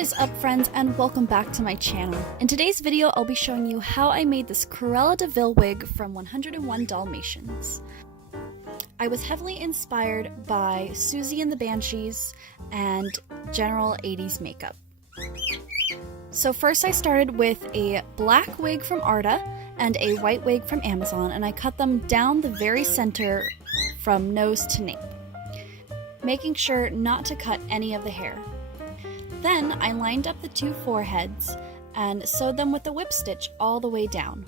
What is up, friends, and welcome back to my channel. In today's video, I'll be showing you how I made this Cruella De Vil wig from 101 Dalmatians. I was heavily inspired by Susie and the Banshees and general 80s makeup. So first I started with a black wig from Arta and a white wig from Amazon, and I cut them down the very center from nose to nape, making sure not to cut any of the hair. Then I lined up the two foreheads and sewed them with a whip stitch all the way down.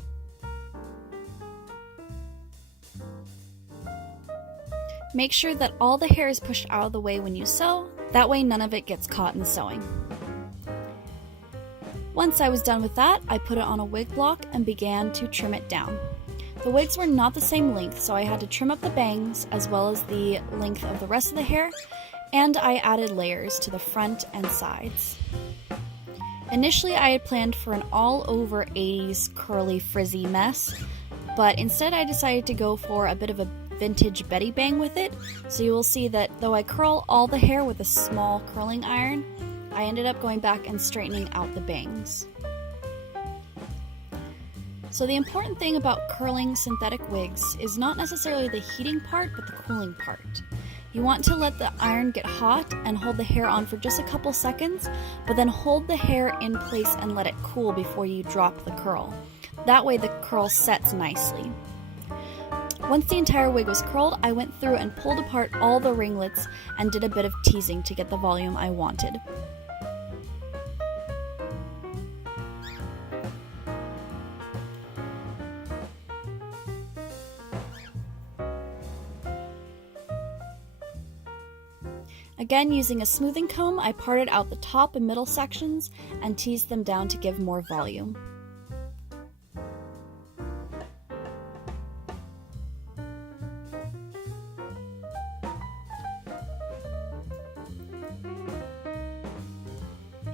Make sure that all the hair is pushed out of the way when you sew, that way none of it gets caught in sewing. Once I was done with that, I put it on a wig block and began to trim it down. The wigs were not the same length, so I had to trim up the bangs as well as the length of the rest of the hair, and I added layers to the front and sides. Initially, I had planned for an all-over 80s curly frizzy mess, but instead I decided to go for a bit of a vintage Betty bang with it, so you will see that though I curl all the hair with a small curling iron, I ended up going back and straightening out the bangs. So the important thing about curling synthetic wigs is not necessarily the heating part, but the cooling part. You want to let the iron get hot and hold the hair on for just a couple seconds, but then hold the hair in place and let it cool before you drop the curl. That way the curl sets nicely. Once the entire wig was curled, I went through and pulled apart all the ringlets and did a bit of teasing to get the volume I wanted. Again, using a smoothing comb, I parted out the top and middle sections and teased them down to give more volume.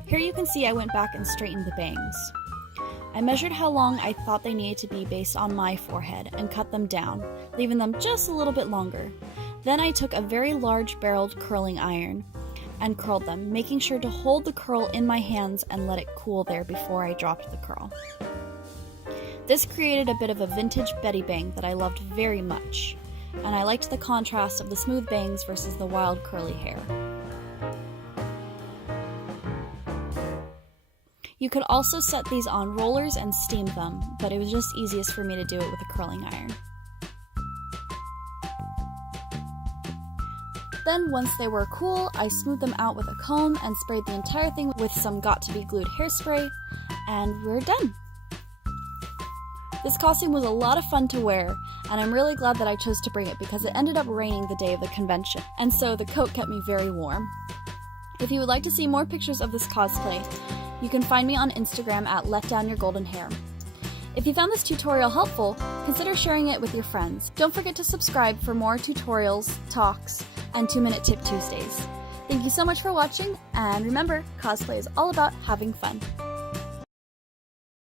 Here you can see I went back and straightened the bangs. I measured how long I thought they needed to be based on my forehead and cut them down, leaving them just a little bit longer. Then I took a very large barreled curling iron and curled them, making sure to hold the curl in my hands and let it cool there before I dropped the curl. This created a bit of a vintage Betty bang that I loved very much, and I liked the contrast of the smooth bangs versus the wild curly hair. You could also set these on rollers and steam them, but it was just easiest for me to do it with a curling iron. Then, once they were cool, I smoothed them out with a comb and sprayed the entire thing with some got-to-be glued hairspray, and we're done! This costume was a lot of fun to wear, and I'm really glad that I chose to bring it because it ended up raining the day of the convention, and so the coat kept me very warm. If you would like to see more pictures of this cosplay, you can find me on Instagram at LetDownYourGoldenHair. If you found this tutorial helpful, consider sharing it with your friends. Don't forget to subscribe for more tutorials, talks, and 2-Minute Tip Tuesdays. Thank you so much for watching, and remember, cosplay is all about having fun.